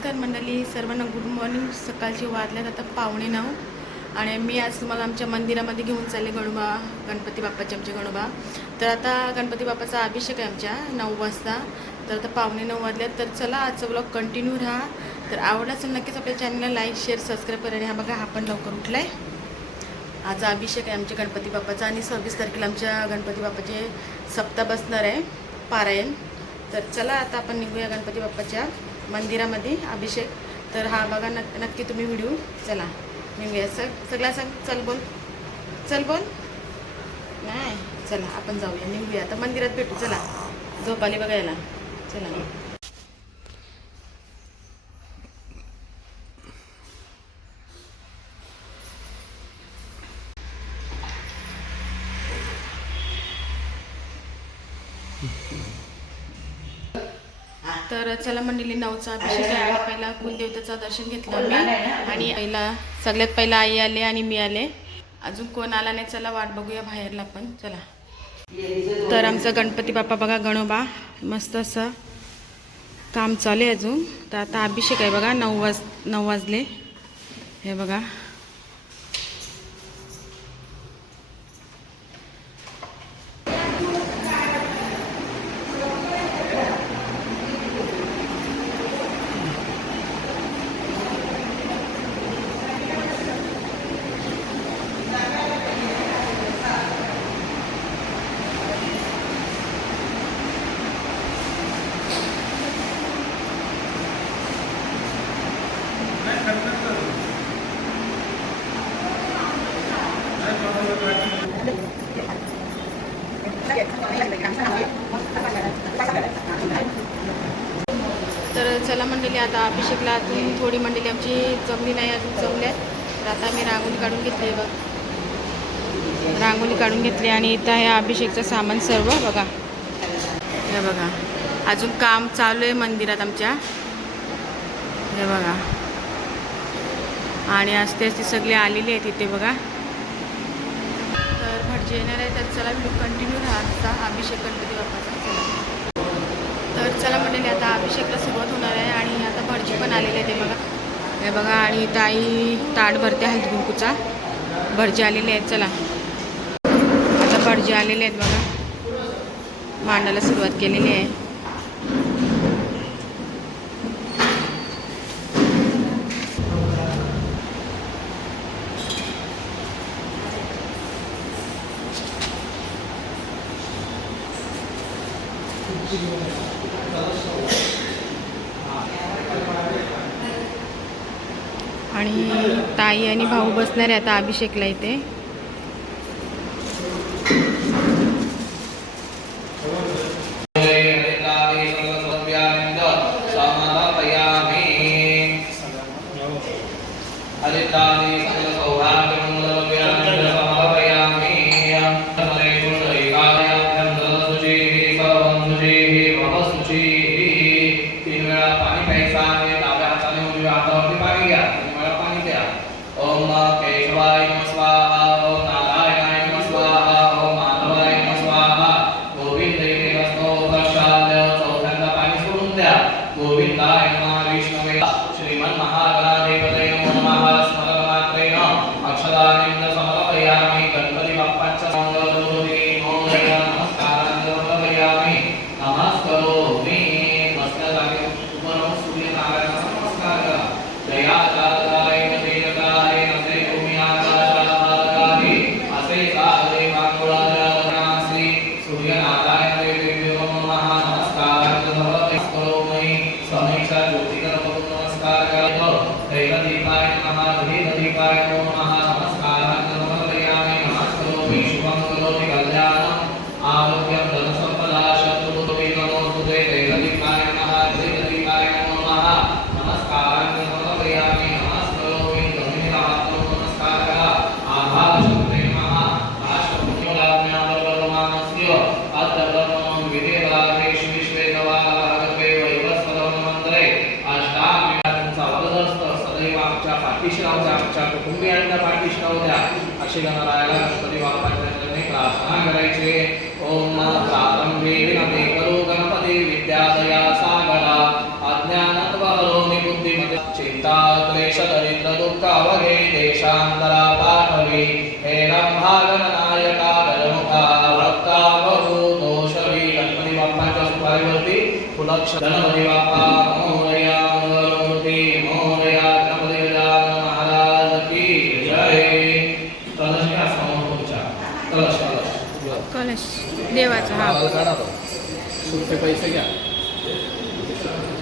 नमस्कार मंडळी सर्वांना गुड मॉर्निंग सकाळची वाजल्यात आता पावणे नऊ. आणि मी आज तुम्हाला आमच्या मंदिरामध्ये घेऊन चालले गणोबा गणपती बाप्पाचे आमचे गणोबा. तर आता गणपती बाप्पाचा अभिषेक आहे आमच्या नऊ वाजता. तर आता पावणे नऊ वाजल्यात. तर चला आजचा ब्लॉग कंटिन्यू राहा. तर आवडला असेल नक्कीच आपल्या चॅनलला लाईक शेअर सबस्क्राईब करा. आणि हा बघा हा पण लवकर उठलाय. आज अभिषेक आहे आमच्या गणपती बाप्पाचा. आणि सव्वीस तारखेला आमच्या गणपती बाप्पाचे सप्ताह बसणार आहे पारायण. तर चला आता आपण निघूया गणपती बाप्पाच्या. मंदिरामध्ये अभिषेक. तर हा बघा नक् नक्की तुम्ही व्हिडिओ चला. निघूया. सग सगळ्या सांग चल बोल. चल बोल. नाही चला आपण जाऊया. निघूया. आता मंदिरात भेटू. चला. झोपाली बघायला. चला. तर चला मंडळी नऊचा अभिषेक आहे आणि पहिला कुलदेवतेचं दर्शन घेतलं मी आणि पहिला सगळ्यात पहिला आई आले आणि मी आले. अजून कोण आला नाही चला वाट बघूया बाहेरला पण. चला. तर आमचा गणपती बाप्पा बघा गणोबा. मस्त असं काम चालू आहे अजून. तर आता अभिषेक आहे बघा नऊ वाज नऊ वाजले. हे बघा तर चला मंडळी आता अभिषेकला अजून थोडी मंडळी आमची जमली नाही अजून जमल्यात तर आता मी रांगोळी काढून घेतली आहे बघ. रांगोळी काढून घेतली आणि इथं आहे अभिषेकचं सामान सर्व बघा. हे बघा. अजून काम चालू आहे मंदिरात आमच्या. हे बघा. आणि असते असते सगळे आलेले आहेत इथे बघा. तर भटजी येणार आहे तर चला मी कंटिन्यू राहा अभिषेक गणपती बाप्पाचा. चला तर चला म्हणले आता अभिषेकला सुरुवात होणार आहे आणि घरचे पण आलेले ते बघा. हे बघा आणि ताई ताट भरते आहेत कुंकूचा भरजे आलेले आहेत चला. आता भरजे आलेले आहेत बघा. मांडायला सुरुवात केलेली आहे. आणि ताई आणि भाऊ बसणार आहे आता अभिषेकला इथे. हरिद्राणि सकलसौभाग्यमङ्गलव्यामिन्द्र समर्पयामि तीन वेळा पाणी तुम्ही एकदा पाठीष्ठा होत्या अशी गणरायाला गणपती बाप्पाने प्रार्थना करायचे. ओम प्रारंभे विनते करो गणपती विद्यादया सागरा. अज्ञानत्व हरोमि चिंता क्लेश दरिद्र दुःख अवघे देशांतरा पाठवी हे रंभा गणनायका गजमुखा भक्ता बहु दोषवी गणपती बाप्पाच्या सुपारीवरती फुलक्ष गणपती बाप्पा कलश. देवाचा हा. महाराज सुट्टे पैसे घ्या.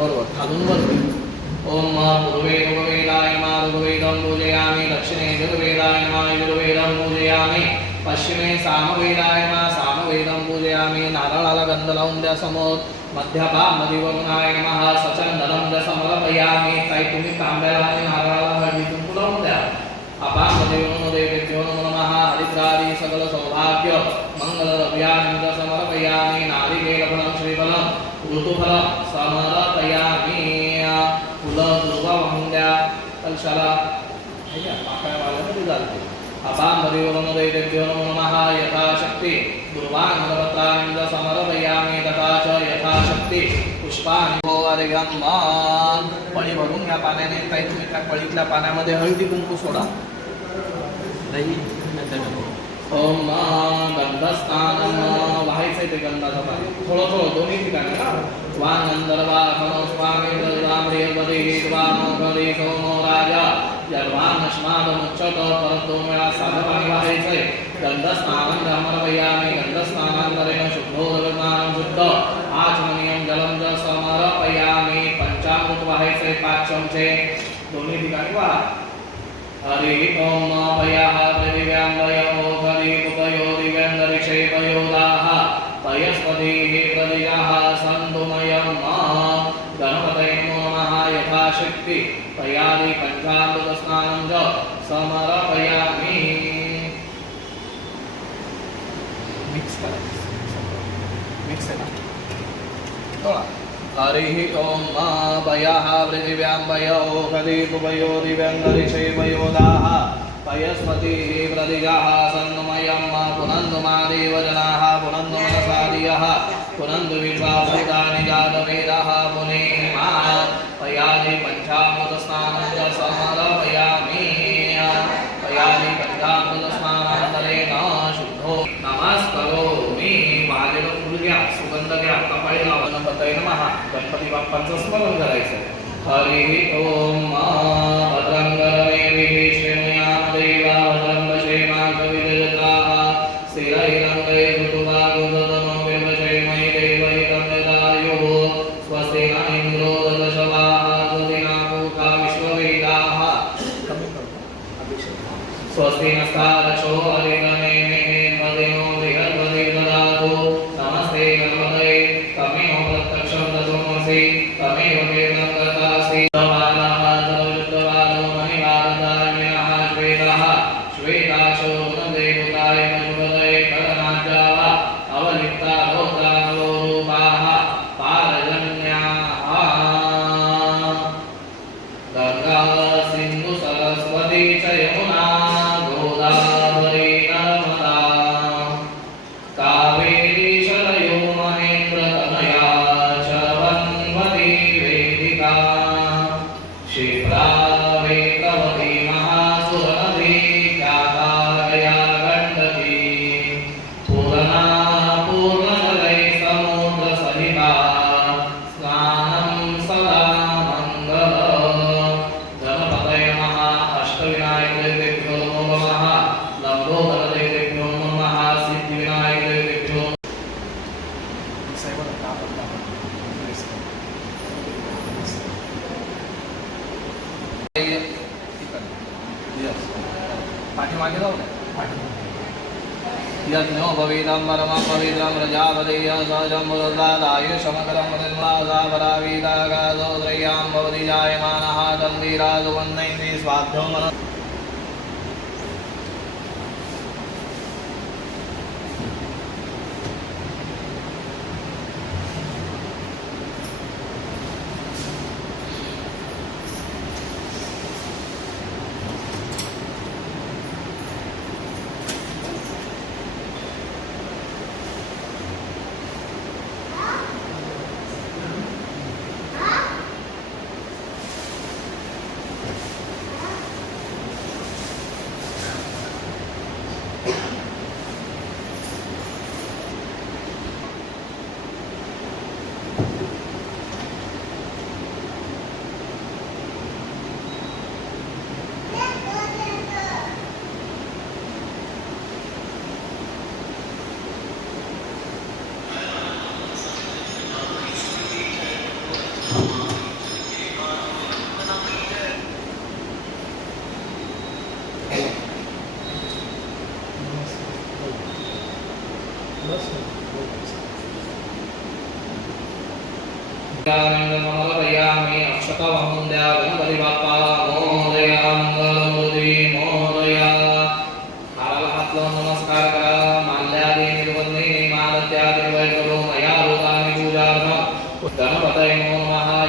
बरोबर. खालून बरोबर ओम मा पूर्वे ऋग्वेदाय मा ऋग्वेदं पूजयामि. दक्षिणे यजुर्वेदाय मा यजुर्वेदं पूजयामि. पश्चिमे सामवेदाय मा सामवेदं पूजयामि. नारळाला गंध लावून द्या समोर मध्यभागी वरुणाय महा सचंदनं द समर्पयामि काही तुम्ही तांब्याला आणि नारळाला हळदी कुंकू लावून द्या अपामदेवो देवेभ्यो नमो नमः हरिद्रादि सकल सौभाग्य मंगल द्रव्यानि समर्पयामि नारिकेलफलं श्रीफलं ऋतुफलं समर्पयामि फुलं दुर्वा वाहून द्या कलशाला हे घ्या, पाकळ्या वाळल्यामध्ये चालते अपामदेवो देवेभ्यो नमो नमः। यथाशक्ती। दुर्वाङ्गपत्राणि च समर्पयामि तथा च यथाशक्ती। पुष्पाणि गोवर्गम्मान् पळी भरून घ्या पाण्याने काही तुम्ही त्या पळीतल्या पाण्यामध्ये हळदी कुंकू सोडा ओम गंधस्नानं व्हायचंय ते गंधाचं पाणी थोडं थोडं दोन्ही ठिकाणी ना वानंदर्वा खनो स्वामी दर्वाम्रियपदी हिद्वामोपदी सोमो राजा यर्वानश्माद मुच्चत परत दोन वेळा साधं पाणी व्हायचंय गंधस्नानं समर्पयामि गंधस्नानांतरेण शुद्धोदकस्नानं शुद्ध। आचमनीयं जलं च समर्पयामि पंचामृत व्हायचंय पाच चमचे दोन्ही ठिकाणी वा? हरि ओम पयः यथाशक्ति पयादि पञ्चामृतस्नानं च समर्पयामि। हरिः ॐ मा पयः पृथिव्याम्बयो हरिपुपयो दिव्यङ्गरिषेवयोदाः पयस्पतिः प्रदिजः सन्नुमयं मा पुनन्दु मा देवजनाः पुनन्दु मनसादियः पुनन्दु विश्वाभूतानि जातवेदः पुने मा पयादि पञ्चामृतस्नानं च समर्पयामि पञ्चामृतस्नानान्तरेण शुद्धो। नमस्करोमि। महादेव फुल घ्या सुगंध घ्या कपाळी लावा गणपतये नमः। गणपती बाप्पांचं स्मरण करायचं हरिः ओम भद्रंगरमे पाठीमागे जाऊ यज्ञो भवेदं परमं पवित्रं प्रजापतेय सहजं मुरदायुषमकरं निर्मलासापरावीदागादो त्रय्यां भवति जायमानः तं तन्वीराजुवन्नैति स्वाध्यो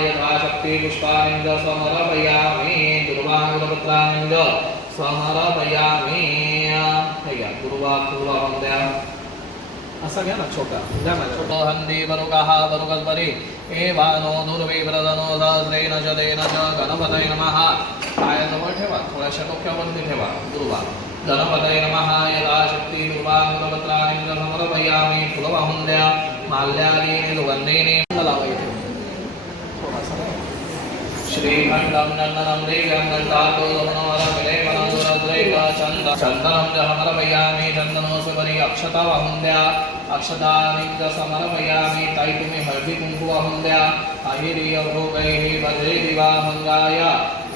यथाशक्ति पुष्पाणि च समर्पयामि दुर्वाङ्गुलपत्राणि च समर्पयामि हे घ्या दुर्वाङ्गुलहं द्या असा घ्या ना छोटा. द्या ना छोटा. हंदी बरुकाः बरुकल्परी एवानो दुर्विप्रदनो सहस्रेण जदेन च गणपतय नमः। पायाजवळ ठेवा थोड्याशा डोक्यावरती ठेवा दुर्वा। गणपतय नमः यदा शक्ती दुर्वाङ्गुलपत्राणि समर्पयामि फुलं वाहून द्या माल्यादी सुगंधेने लावा इथे थोडासा श्रीखण्डं नन्दनं देव्यं चन्द चन्दनं च समर्पयामि चन्दनोसुपरि अक्षता वाहून द्या अक्षतानि च समर्पयामि ताई तुम्ही हळदी कुंकू वाहून द्या अहिरिय भोगैः भजे दिवामङ्गाय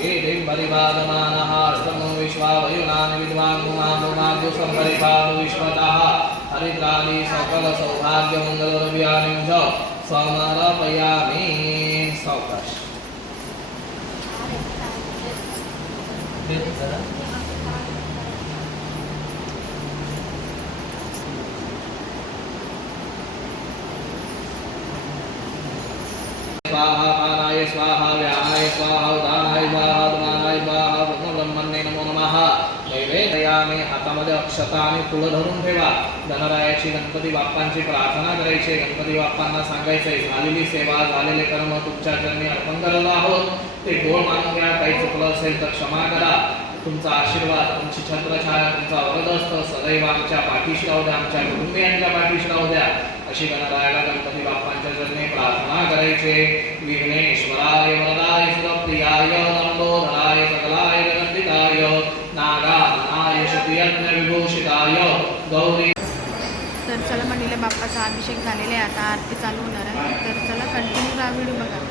एदिं परिपादमानः अष्टमो विश्वा वयुनानि विद्वाङ्गुमानुमाद्यु सम्परिपादु विश्वतः हरिद्रादि सकल सौभाग्यमङ्गलद्रव्याणि च समर्पयामि सावकाश स्वाहा पानाय स्वाहा व्यानाय स्वाहा उदानाय स्वाहा उदानाय स्वाहा ब्रह्मण्ये नमो नमः। नैवेदयाने हातामध्ये अक्षता आणि फुलं धरून ठेवा. धनरायाची गणपती बाप्पांची प्रार्थना करायची. गणपती बाप्पांना सांगायचंय झालेली सेवा झालेले कर्म तुमच्या चरणी अर्पण करायला आहोत. ते गोळ मानून घ्या काही चुकलं असेल तर क्षमा करा. तुमचा आशीर्वाद तुमची छत्रछाया तुमचा वरदस्त सदैव आमच्या पाठीशी राहू द्या आमच्या कुटुंबियांच्या पाठीशी राहू द्या. अशी गणरायाला गणपती बाप्पांच्या चरणी प्रार्थना करायचे. विघ्नेश्वराय वरदाय सुरप्रियाय लंबोदराय सकलाय गणपिताय नागाय शतियज्ञ विभूषिताय. गौरी तर चला मंडळीला बाप्पाचा अभिषेक झालेला आहे. आता आरती चालू होणार आहे. तर चला कंटिन्यू हा व्हिडिओ बघा.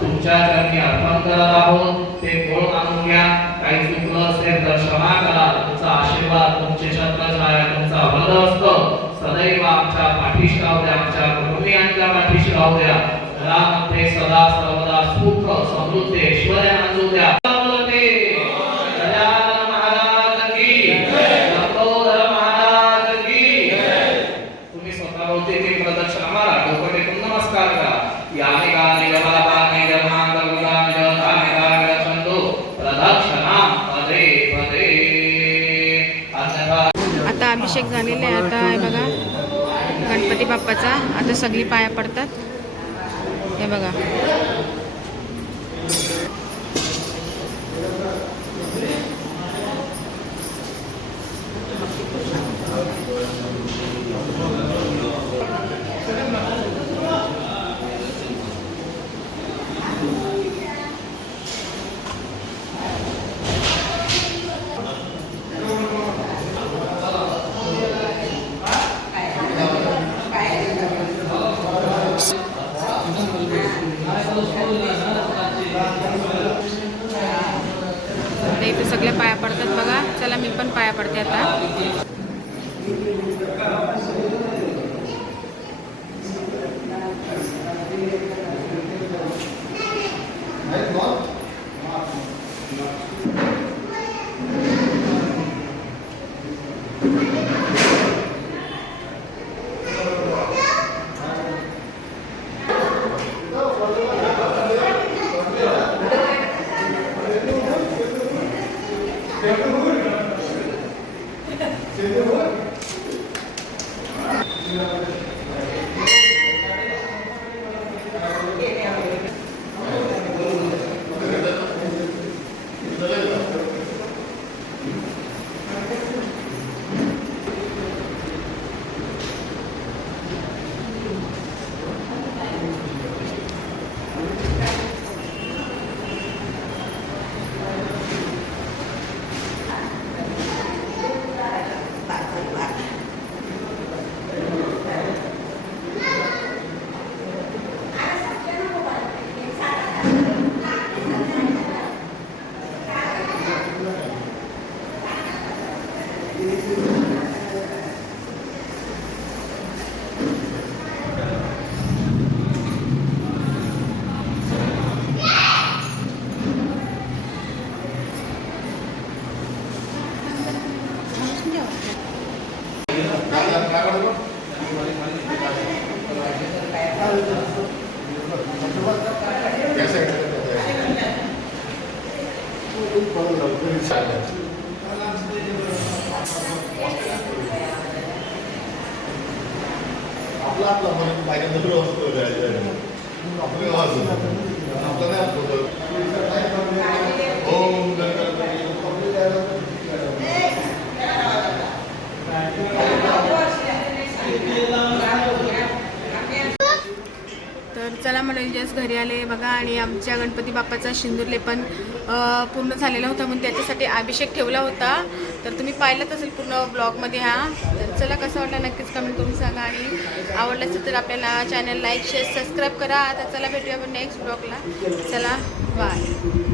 तुमच्या चरणी अर्पण करत आहोत. ते गोळ आणून घ्या. काही चुकलं असेल तर क्षमा करा. तुमचा आशीर्वाद तुमचे छत्रछाया तुमचा वध असतो. सदैव आमच्या पाठीशी राहू द्या. आमच्या कुटुंबियांच्या पाठीशी राहू द्या. घरामध्ये सदा सर्वदा सुख समृद्धी ऐश्वर्य आणू द्या. अभिषेक झालेला आहे. आता हे बघा गणपती बाप्पाचा. आता सगळी पाया पडतात. हे बघा आता इथे सगळे पाया पडतात बघा चला मी पण पाया पडते आता. आपला आपला मन बायका नवीन वस्तू आपलं गावाचं आपलं नाही आपलं ओम हो, तर चला मंडळी जस्ट घरी आले बघा. आणि आमच्या गणपती बाप्पाचा शिंदूरले पण पूर्ण झालेला होता म्हणून त्याच्यासाठी अभिषेक ठेवला होता. तर तुम्ही पाहिलंच असेल पूर्ण ब्लॉगमध्ये हा. चला कसं वाटलं नक्कीच कमेंट करून सांगा आणि आवडलं असेल तर आपल्याला चॅनल लाईक शेअर सबस्क्राईब करा. आता चला भेटूया आपण नेक्स्ट ब्लॉगला चला बाय